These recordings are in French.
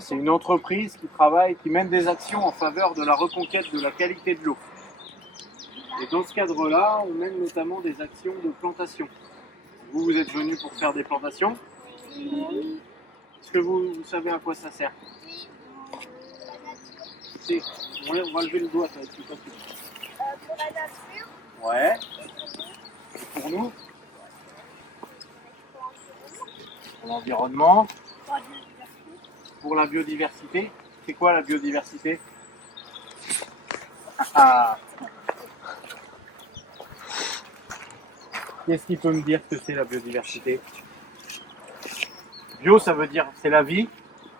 C'est une entreprise qui travaille, qui mène des actions en faveur de la reconquête de la qualité de l'eau. Et dans ce cadre-là, on mène notamment des actions de plantation. Vous êtes venu pour faire des plantations? Oui. Est-ce que vous savez à quoi ça sert? C'est, on va lever le doigt, ça va être plus facile. Pour la nature. Ouais. Et pour nous? Pour l'environnement. Pour la biodiversité. C'est quoi la biodiversité? Qu'est-ce qui peut me dire que c'est la biodiversité? Bio, ça veut dire c'est la vie,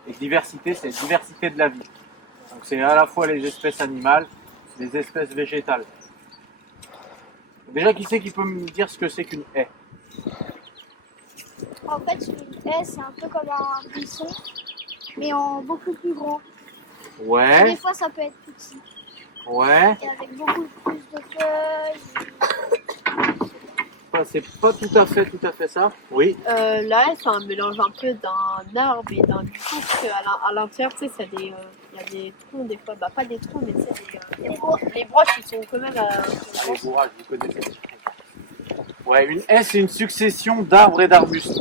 et diversité, c'est diversité de la vie. Donc c'est à la fois les espèces animales, les espèces végétales. Déjà, qui c'est qui peut me dire ce que c'est qu'une haie? En fait, une haie, c'est un peu comme un buisson, mais en beaucoup plus grand. Ouais. Des fois, ça peut être petit. Ouais. Et avec beaucoup plus de feuilles. Enfin, c'est pas tout à fait ça. Oui. La haie, c'est un mélange un peu d'un arbre et d'un buisson, parce qu'à l'intérieur, tu sais, il y a des troncs des fois, bah pas des troncs, mais tu sais, les broches, ils sont quand même... Les bourrages, vous connaissez. Ouais, une haie, c'est une succession d'arbres et d'arbustes.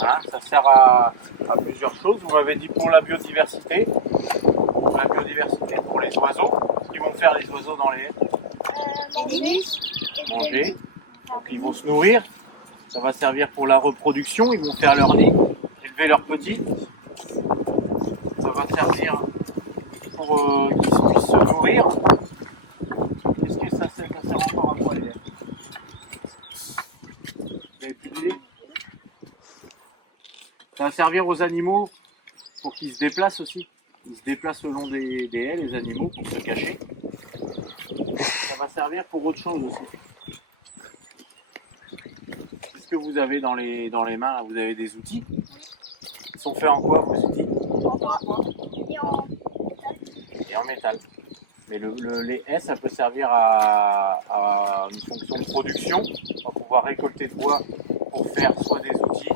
Hein, ça sert à plusieurs choses. Vous m'avez dit pour la biodiversité. Pour la biodiversité, pour les oiseaux. Qu'est-ce qu'ils vont faire les oiseaux dans les haies? Manger. Donc ils vont se nourrir. Ça va servir pour la reproduction. Ils vont faire leur nid, élever leurs petits. Ça va servir pour qu'ils puissent se nourrir. Qu'est-ce que ça sert? Ça sert encore à quoi les haies? Vous avez plus d'idées? Ça va servir aux animaux pour qu'ils se déplacent aussi. Ils se déplacent le long des haies, les animaux, pour se cacher. Ça va servir pour autre chose aussi. Qu'est-ce que vous avez dans les mains là? Vous avez des outils? Ils sont faits en quoi vos outils? En bois et en Et en métal. Mais les haies, ça peut servir à une fonction de production. On va pouvoir récolter de bois pour faire soit des outils,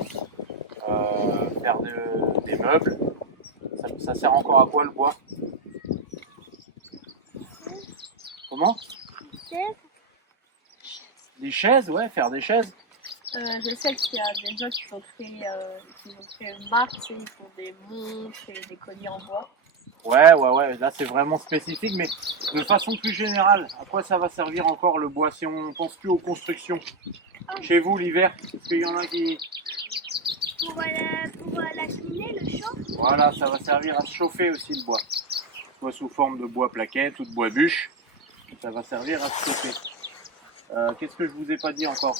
faire des meubles. Ça sert encore à quoi le bois? Comment? Des chaises, ouais, faire des chaises. je sais qu'il y a des gens qui ont créé une marque, tu sais, ils font des montres et des colliers en bois. Ouais, là c'est vraiment spécifique, mais de façon plus générale, à quoi ça va servir encore le bois si on pense plus aux constructions? Chez vous l'hiver, est-ce qu'il y en a qui... pour la cheminée, le chaud. Voilà, ça va servir à se chauffer aussi le bois. Soit sous forme de bois plaquette ou de bois bûche, ça va servir à se chauffer. Qu'est-ce que je vous ai pas dit encore?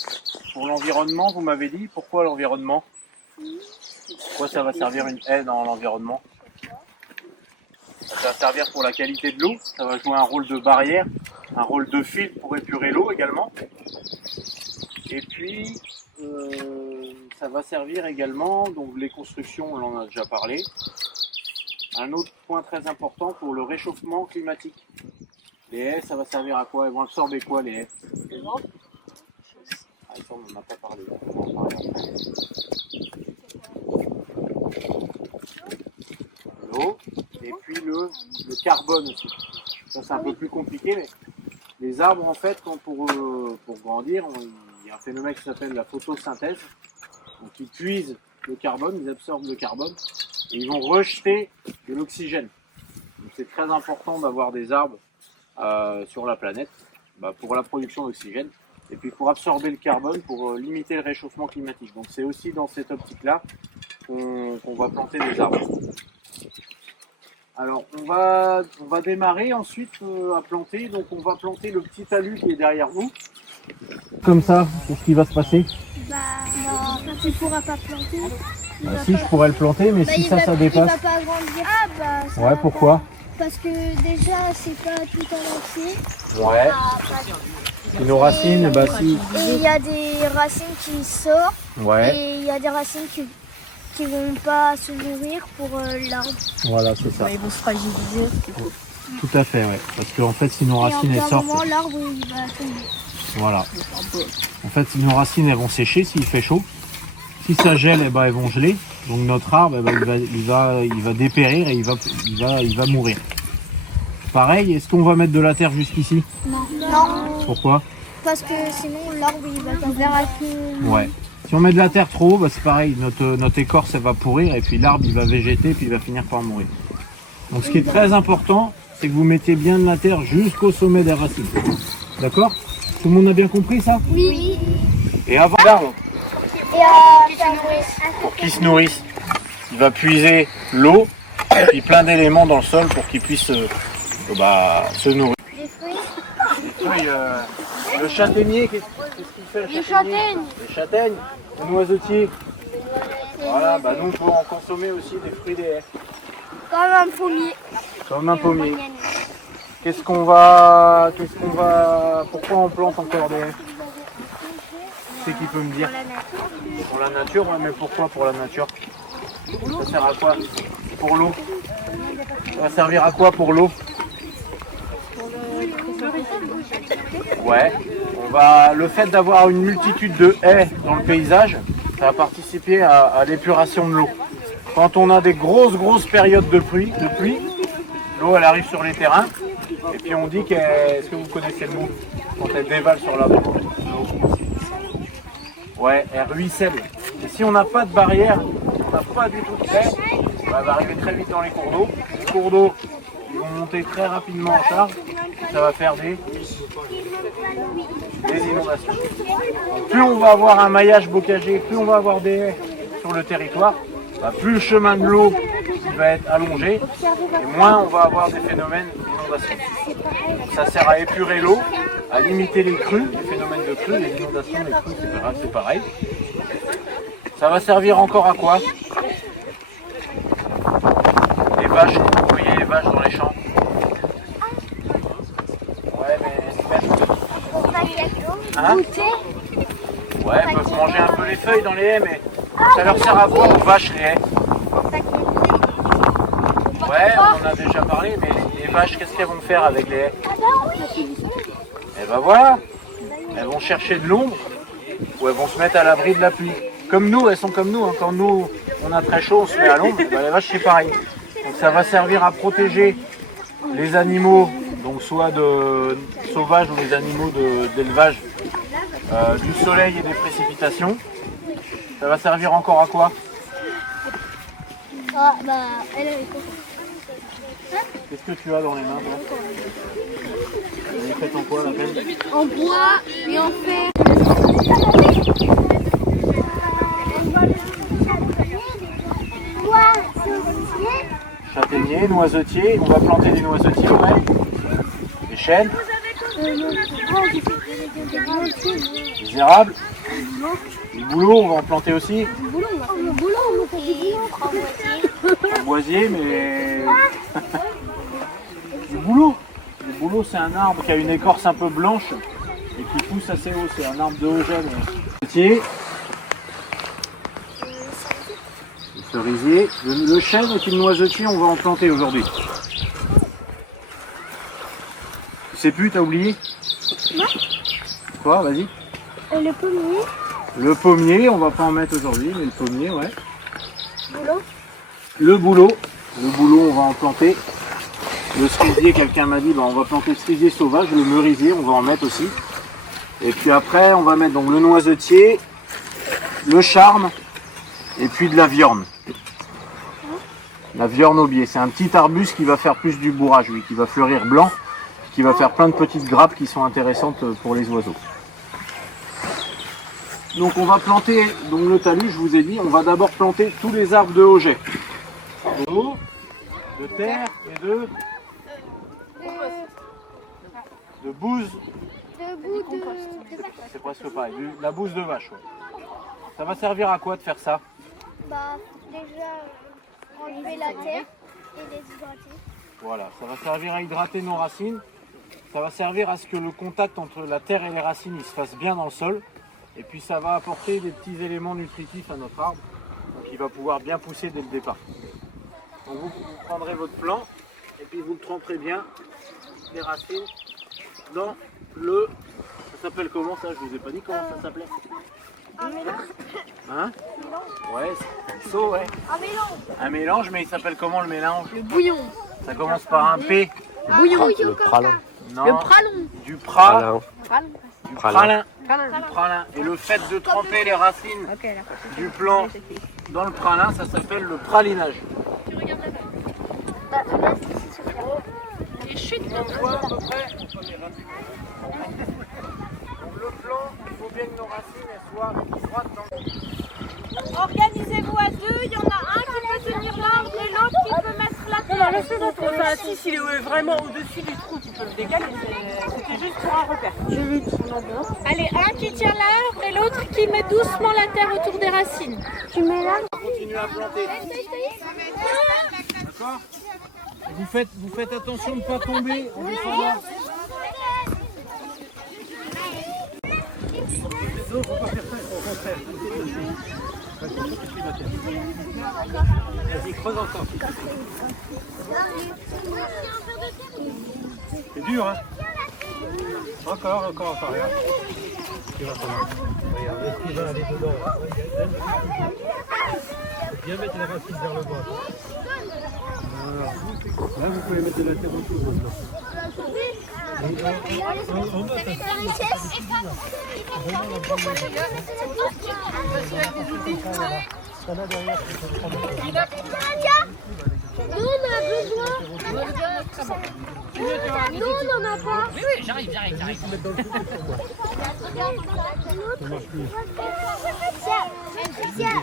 Pour l'environnement, vous m'avez dit, pourquoi l'environnement? Pourquoi ça va servir une haie dans l'environnement? Ça va servir pour la qualité de l'eau, ça va jouer un rôle de barrière, un rôle de filtre pour épurer l'eau également. Et puis, ça va servir également, donc les constructions, on en a déjà parlé. Un autre point très important pour le réchauffement climatique. Les haies, ça va servir à quoi? Elles vont absorber quoi les haies? Ah, ça, on n'en a pas parlé. On va en parler après. L'eau, et puis le carbone aussi. Ça c'est un peu plus compliqué, mais les arbres en fait, pour grandir, il y a un phénomène qui s'appelle la photosynthèse. Donc ils puisent le carbone, ils absorbent le carbone, et ils vont rejeter de l'oxygène. Donc c'est très important d'avoir des arbres sur la planète pour la production d'oxygène, et puis pour absorber le carbone, pour limiter le réchauffement climatique. Donc c'est aussi dans cette optique-là qu'on va planter des arbres. Alors on va démarrer ensuite à planter, donc on va planter le petit talus qui est derrière nous. Comme ça, qu'est-ce qui va se passer? Non, tu pourras pas planter. Si, je pourrais le planter, mais si ça dépasse. Il va pas grandir. Ça Ouais, va pourquoi? pas. Parce que déjà, c'est pas tout en entier. Ouais. Et nos racines, si. Et il y a des racines qui sortent. Ouais. Et il y a des racines qui vont pas se nourrir pour l'arbre. Voilà, c'est ça. Ouais, ils vont se fragiliser. Tout à fait, ouais. Parce qu'en fait, si nos racines et elles en un sortent. moment, l'arbre il va tomber. Voilà. En fait, nos racines elles vont sécher s'il fait chaud. Si ça gèle, eh ben, elles vont geler. Donc notre arbre eh ben, il va dépérir et il va mourir. Pareil, est-ce qu'on va mettre de la terre jusqu'ici? Non. Pourquoi? Parce que sinon l'arbre il va pas Ouais. Si on met de la terre trop haut, bah, c'est pareil, notre écorce elle va pourrir et puis l'arbre il va végéter puis il va finir par mourir. Donc ce qui est très important, c'est que vous mettez bien de la terre jusqu'au sommet des racines. D'accord? Tout le monde a bien compris ça? Oui. Et avant l'arbre, Et ça nourrisse. pour qu'il se nourrisse, il va puiser l'eau et puis plein d'éléments dans le sol pour qu'il puisse se nourrir. Des fruits. Oui, le châtaignier, qu'est-ce qu'il fait? Les châtaignes. Les châtaignes, le noisetier. Voilà, bah nous on peut en consommer aussi des fruits des haies. Comme un pommier. Comme un pommier. Pourquoi on plante encore des haies? C'est qui peut me dire? Pour la nature, ouais, mais pourquoi pour la nature? Ça sert à quoi? Pour l'eau. Ça va servir à quoi pour l'eau? Ouais. Le fait d'avoir une multitude de haies dans le paysage, ça va participer à l'épuration de l'eau. Quand on a des grosses périodes de pluie, l'eau elle arrive sur les terrains et puis on dit est-ce que vous connaissez le mot? Quand elle dévale sur la route. Ouais, elle ruisselle. Et si on n'a pas de barrière, on n'a pas du tout de haies, elle va arriver très vite dans les cours d'eau. Les cours d'eau ils vont monter très rapidement en charge et ça va faire des inondations. Donc, plus on va avoir un maillage bocager, plus on va avoir des haies sur le territoire, plus le chemin de l'eau va être allongé et moins on va avoir des phénomènes d'inondation. Ça sert à épurer l'eau, à limiter les crues, les phénomènes de crues, les inondations, les crues, c'est pareil. Ça va servir encore à quoi? Les vaches, vous voyez les vaches dans les champs. Ouais, mais hein? Ouais, elles peuvent manger un peu les feuilles dans les haies, mais ça leur sert à quoi aux vaches les haies? Ouais, on en a déjà parlé, mais les vaches, qu'est-ce qu'elles vont faire avec les haies? Et ben voilà, elles vont chercher de l'ombre ou elles vont se mettre à l'abri de la pluie. Comme nous, elles sont comme nous, hein. Quand nous, on a très chaud, on se met à l'ombre, les vaches c'est pareil. Donc ça va servir à protéger les animaux, donc soit de sauvages ou les animaux d'élevage, du soleil et des précipitations. Ça va servir encore à quoi? Qu'est-ce que tu as dans les mains, toi? Elle est faite en quoi, la pelle? En bois et en fer. Châtaignier, noisetier, on va planter des noisetiers, ouais. Des chênes. Des érables. Du bouleau, on va en planter aussi. Un boisier, mais... Du bouleau. Le bouleau, c'est un arbre qui a une écorce un peu blanche et qui pousse assez haut. C'est un arbre de haut gène. Le cerisier. Le chêne est une noisetier, on va en planter aujourd'hui. Tu sais plus, t'as oublié? Non. Quoi, vas-y. Le pommier. Le pommier, on va pas en mettre aujourd'hui, mais le pommier, ouais. Boulot. Le bouleau, on va en planter. Le cerisier, quelqu'un m'a dit, on va planter le cerisier sauvage, le merisier, on va en mettre aussi. Et puis après, on va mettre donc le noisetier, le charme, et puis de la viorne. La viorne au biais, c'est un petit arbuste qui va faire plus du bourrage, lui, qui va fleurir blanc, qui va faire plein de petites grappes qui sont intéressantes pour les oiseaux. Donc on va planter donc le talus, je vous ai dit, on va d'abord planter tous les arbres de haut jet. D'eau, de terre et de bouse. C'est presque pareil, la bouse de vache. Ouais. Ça va servir à quoi de faire ça? Déjà enlever la terre et les hydrater. Voilà, ça va servir à hydrater nos racines. Ça va servir à ce que le contact entre la terre et les racines il se fasse bien dans le sol. Et puis ça va apporter des petits éléments nutritifs à notre arbre. Donc il va pouvoir bien pousser dès le départ. Donc vous prendrez votre plant et puis vous le tremperez bien, les racines, dans le s'appelle comment ça? Je vous ai pas dit comment ça s'appelait. Un mélange. Hein? Ouais, c'est ouais. Un mélange. Un mélange, mais il s'appelle comment le mélange? Le bouillon. Ça commence par un P. Bouillon. Le pralin. Non. Le pralon. Du pralin. Pralin. Du Pralin. pralin. Pralin. Du pralin. Et le fait de tremper les racines du plant dans le pralin, ça s'appelle le pralinage. Tu regardes là-bas. Et chute. On voit à peu près les racines. Donc le plant, il faut bien que nos racines elles soient droites dans le... Organisez-vous à deux, il y en a un qui peut tenir l'arbre et l'autre qui peut mettre la terre. Non, laisse-le dans ton enfin, si, s'il est vraiment au-dessus du trou, tu peux le décaler. C'était juste pour un repère. Allez, un qui tient l'arbre et l'autre qui met doucement la terre autour des racines. Tu mets là. Continuez à planter. D'accord? Vous faites attention de ne pas tomber en descendant. Les autres, faut pas faire ça, au contraire. Vas-y, creuse encore. C'est dur, hein? Encore, regarde. Tu vas comment? Regarde, est-ce qu'il va aller dedans? Bien mettre les racines vers le bas. Voilà. Là, vous pouvez mettre de la terre autour maintenant. Nous, on a besoin. Nous, on n'en a pas. Oui, j'arrive. Tiens.